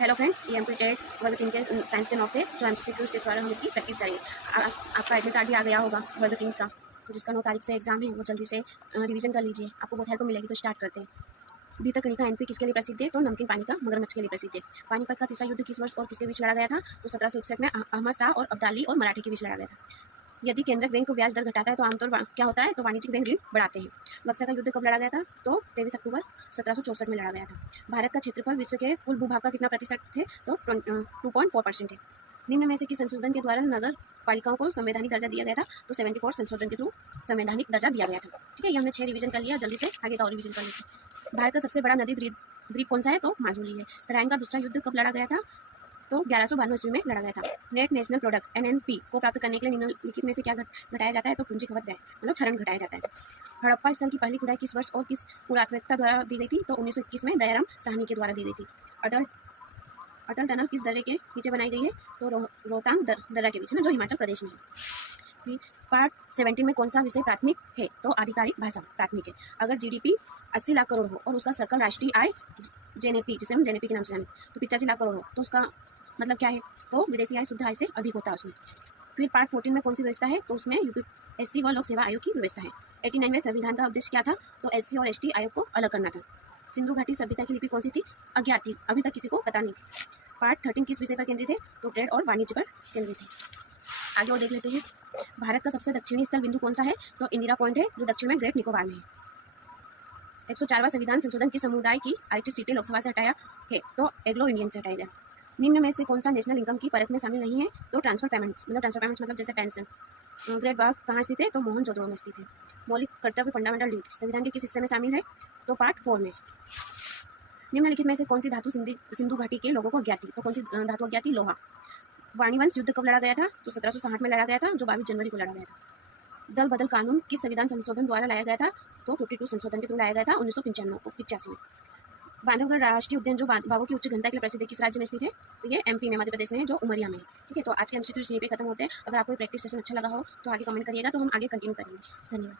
Hello friends, ये MP TET वर्ग 3 के साइंस के नॉट से जो एमसीक्यूज के द्वारा हम इसकी प्रैक्टिस करेंगे। आपका एडमिट कार्ड भी आ गया होगा वर्ग 3 का, तो जिसका 9 तारीख से एग्जाम है वो जल्दी से रिवीजन कर लीजिए, आपको बहुत हेल्प मिलेगी। तो स्टार्ट करते हैं। भीतरकनिका एनपी किसके लिए प्रसिद्ध है? तो नमकीन पानी का मगरमच्छ के लिए प्रसिद्ध है। पानीपत का तीसरा युद्ध किस वर्ष और किसके बीच लड़ा गया था? तो 1761 में अहमद शाह और अब्दाली और मराठी के बीच लड़ा गया था। यदि केंद्रक बैंक ब्याज दर घटाता है तो आमतौर क्या होता है? तो वाणिज्यिक बैंक ऋण बढ़ाते हैं। बक्सर का युद्ध कब लड़ा गया था? तो 23 अक्टूबर 1764 में लड़ा गया था। भारत का क्षेत्रफल विश्व के कुल भूभाग का कितना प्रतिशत है? तो 2.4% है। निम्न में से किस संशोधन के द्वारा नगर पालिकाओं को संवैधानिक दर्जा दिया गया था? तो 74 संशोधन के थ्रू संवैधानिक दर्जा दिया गया था। ठीक है, ये हमने 6 रिवीजन कर लिया। जल्दी से आगे का और रिवीजन कर लेते हैं। भारत का सबसे बड़ा नदी द्वीप कौन सा है? तो माजुली है। तराइन का दूसरा युद्ध कब लड़ा गया था? तो 1192 ईस्वी में लड़ा गया था। नेट नेशनल प्रोडक्ट NNP को प्राप्त करने के लिए निम्नलिखित में से क्या घटाया जाता है? तो पूंजी खपत व्यय मतलब क्षरण घटाया जाता है। हड़प्पा स्थल की पहली खुदाई किस वर्ष और किस पुरातत्ववेत्ता द्वारा दी गई थी? तो 1921 में दयाराम साहनी के द्वारा दी गई थी। अटल टनल किस दर्रे के नीचे बनाई गई है? तो रोहतांग दर्रा के बीच में, जो हिमाचल प्रदेश में है। पार्ट 17 में कौन सा विषय प्राथमिक है? तो आधिकारिक भाषा प्राथमिक है। अगर GDP 80 लाख करोड़ हो और उसका सकल राष्ट्रीय आय JNP, जिसे हम JNP के नाम से जानते, तो 85 लाख करोड़ हो तो उसका मतलब क्या है? तो विदेशी आय शुद्ध आय से अधिक होता है उसमें। फिर पार्ट 14 में कौन सी व्यवस्था है? तो उसमें UPSC व लोक सेवा आयोग की व्यवस्था है। 89वें संविधान का उद्देश्य क्या था? तो SC और ST आयोग को अलग करना था। सिंधु घाटी सभ्यता की लिपि कौन सी थी? अज्ञात थी, अभी तक किसी को पता नहीं थी। पार्ट 13 किस विषय पर केंद्रित है? तो ट्रेड और वाणिज्य पर केंद्रित है। आगे और देख लेते हैं। भारत का सबसे दक्षिणी स्थल बिंदु कौन सा है? तो इंदिरा पॉइंट है, जो दक्षिण में ग्रेट निकोबार में है। 104वां संविधान संशोधन किस समुदाय की आरक्षित सीटें लोकसभा से हटाया है? तो एग्लो इंडियन से हटाया गया। निम्न में से कौन सा नेशनल इनकम की परख में शामिल नहीं है? तो ट्रांसफर पेमेंट्स मतलब जैसे पेंशन। ग्रेट बाग कहाँ स्थित है? तो मोहनजोदड़ो में स्थित है। मौलिक कर्तव्य फंडामेंटल ड्यूटी संविधान के किस हिस्से में शामिल है? तो पार्ट 4 में। निम्नलिखित में से कौन सी धातु सिंधु घाटी के लोगों को अज्ञात थी? तो कौन सी धातु अज्ञात थी? लोहा। वाणिवंश युद्ध कब लड़ा गया था? तो 1760 में लड़ा गया था, जो 22 जनवरी को लड़ा गया था। दल बदल कानून किस संविधान संशोधन द्वारा लाया गया था? तो 52 संशोधन के थ्रू लाया गया था 1985 में। बांधवगढ़ राष्ट्रीय उद्यान जो बाघों की उच्च घनता के लिए प्रसिद्ध है, किस राज्य में स्थित है? तो ये MP में, मध्य प्रदेश में है, जो उमरिया में है। ठीक है, तो आज के MCQs यहीं पे खत्म होते हैं। अगर आपको ये प्रैक्टिस सेशन अच्छा लगा हो तो आगे कमेंट करिएगा, तो हम आगे कंटिन्यू करेंगे। धन्यवाद।